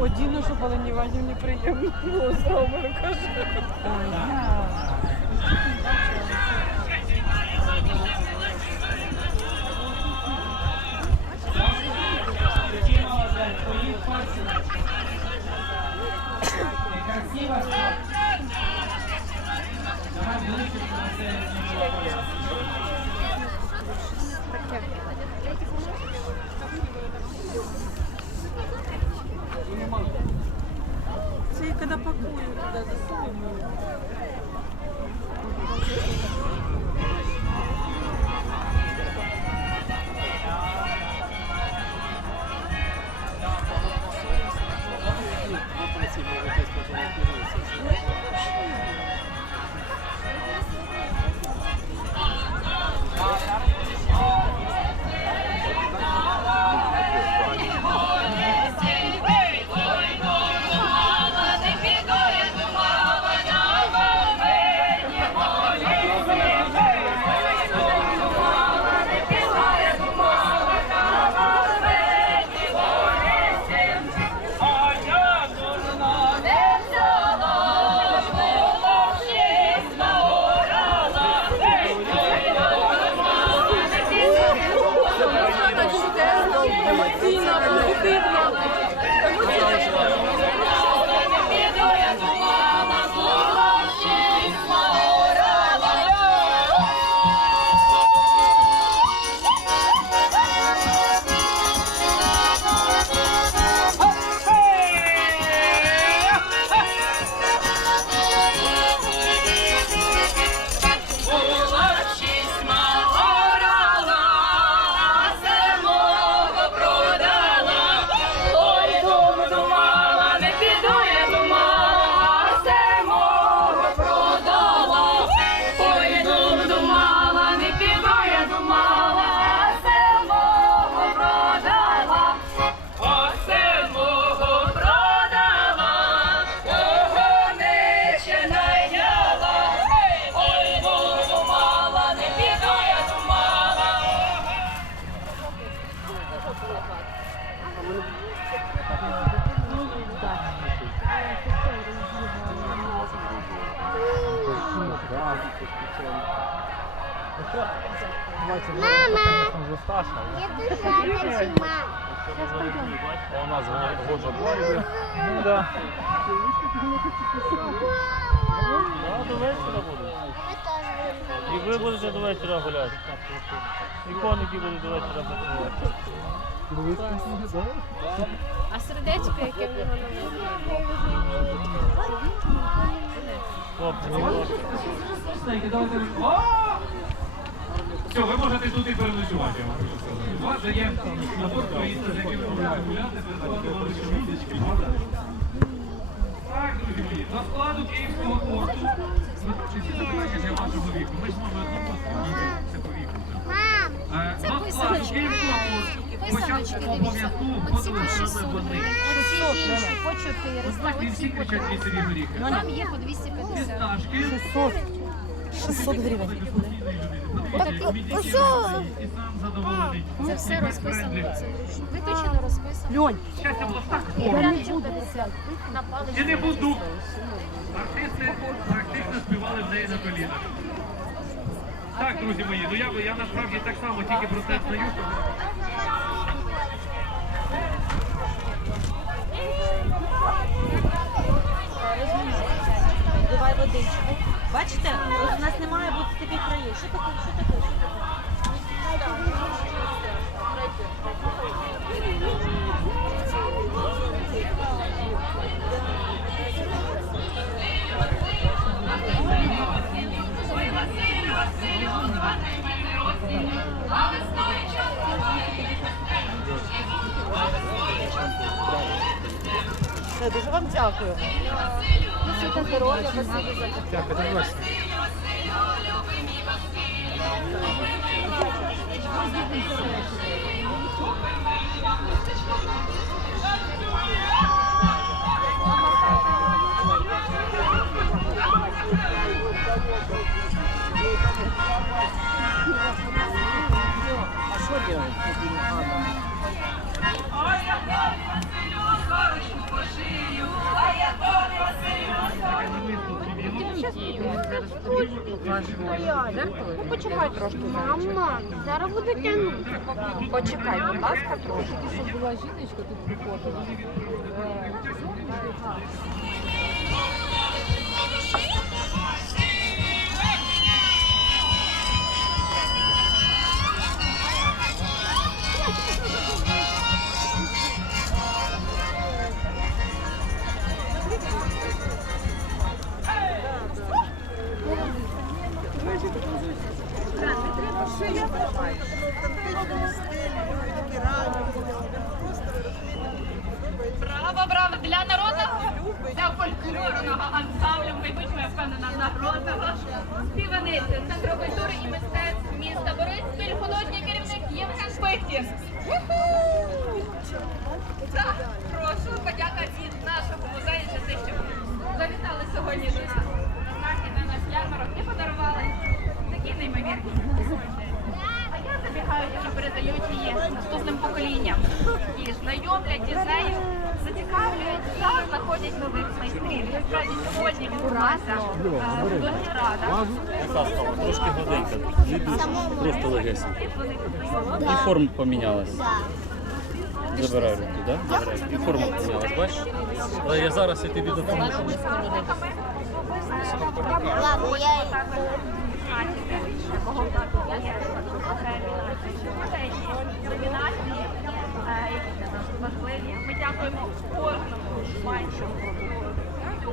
Одіну, щоб Олені Іванівні приємно було з каже. Це У нас годжа двоє. Ну да. Да, до вечора буде. І ви будете до вечора гуляти. І коники будуть до вечора працювати. А сердечко, яке в нього Хлопці, хлопці. Знаєте, давайте ви- О! Все, ви можете тут і переночувати, я вам хочу сказати. У вас же є набор проїзду, з яким ви можете гуляти, працювати в лише місячки, правда? Так, друзі мої, до складу київського порту. Ви всі забуваєте для вашого віку. Ми ж з вами одну це по віку. Мам, Е, До складу київського порту спочатку обов'язково входили саме вони. по 400, І всі кричать вісері горіхи. там є по 250. Фісташки. 600 гривень. Так, що? І сам задоволений. Це все розписано. Виточено розписано. Льонь, Щастя було так І скоро. глянчик 50. На паличку. І не буду. Артисти практично співали в неї на колінах. Так, друзі мої, ну я, я насправді так само тільки про це знаю. Бачите, у нас не має бути таких країв. Що таке? Що таке? Що таке? Дуже вам дякую щастя, здоров'я, спасибі за підтримку. Дякую, побачення. Почекай трошки. Мама, зараз буде тягнути. Почекай, будь ласка, трошки. Щоб була жіночка тут приходила. Браво, браво! Для народного для фольклорного ансамблю майбутнього, я впевнена, народного співаниці Центру культури і мистецтв міста Бориспіль, художній керівник Євген Пихтір. Так, прошу, подяка від Трошки гладенька. Не дуже. Просто легесенька. І форма помінялась. Забирай руки, так? Да? Забирай. І форма помінялась, бачиш? Але я зараз я тобі допоможу. Ладно, я Важливі. Ми дякуємо кожному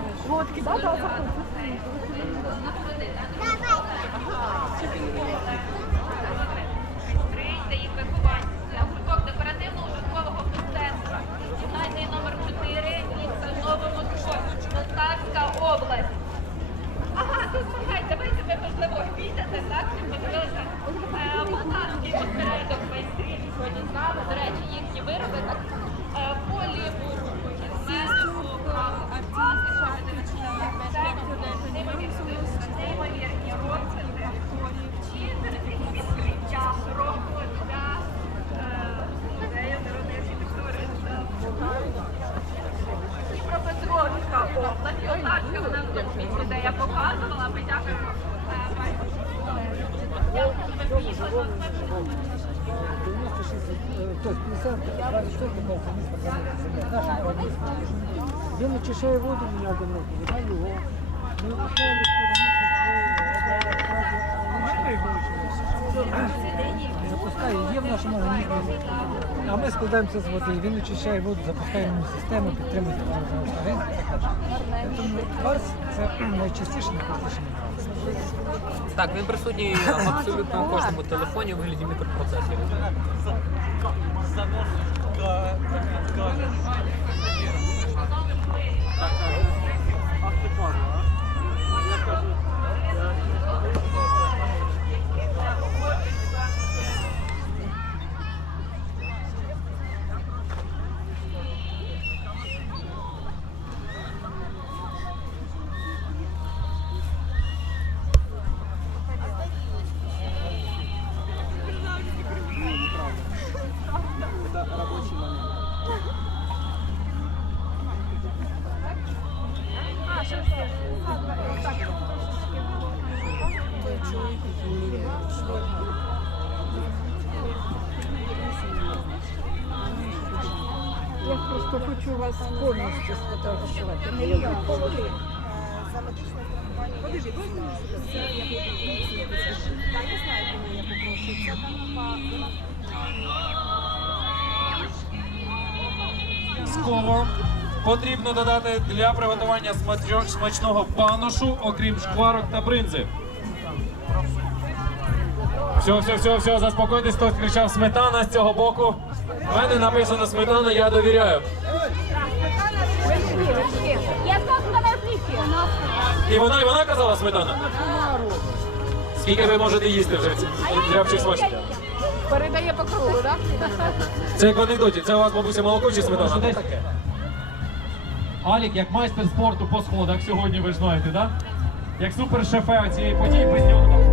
нас із завтра ярмарку. Свідчить про те, що українська традиція певно розвивається, вона знаходить свої та їх виховань. Гурток декоративно-ужиткового мистецтва. Гімназії номер 4 міста Новому Сході, область. Ага, тут слухайте, ви себе можливо обійдете, так? Щоб подивилися е, полтавський осередок майстрів сьогодні з нами. До речі, їхні вироби так е, поліву, кізметику, неймовірні розписи, вчитель, відкриття року для е, музею народної архітектури. Дніпропетровська область. І отак це вона тут де я показувала. Ми дякуємо. е, пані. Дякую, що ви приїхали до нас. 96, то есть 50, 20 штук это місто Кам'янець. Наше виробництво. Він очищає воду мені один рік, вода його. Ми випускаємо Запускає, є в нашому організмі. А ми складаємося з води. Він очищає воду, запускає імунну систему, підтримує і. Тому кварц це найчастіше мінерал. Так, він присутній абсолютно у кожному телефоні у вигляді мікропроцесорів. Я просто хочу вас повністю сфотографувати. Не я. Не знаю, коли я попрошу. Це Додатково потрібно додати для приготування смачного паношу, окрім шкварок та бринзи. Все, все, все, все, заспокойтесь, хтось кричав сметана з цього боку. У мене написано сметана, я довіряю. Я сказала плівки. І вона, і вона казала сметана? Скільки ви можете їсти вже для смачних? Передає по кругу, так? Це як в анекдоті, це у вас бабуся молоко чи сметана? Що таке? Алік, як майстер спорту по сходах сьогодні, ви ж знаєте, так? Як супершефе цієї події без нього.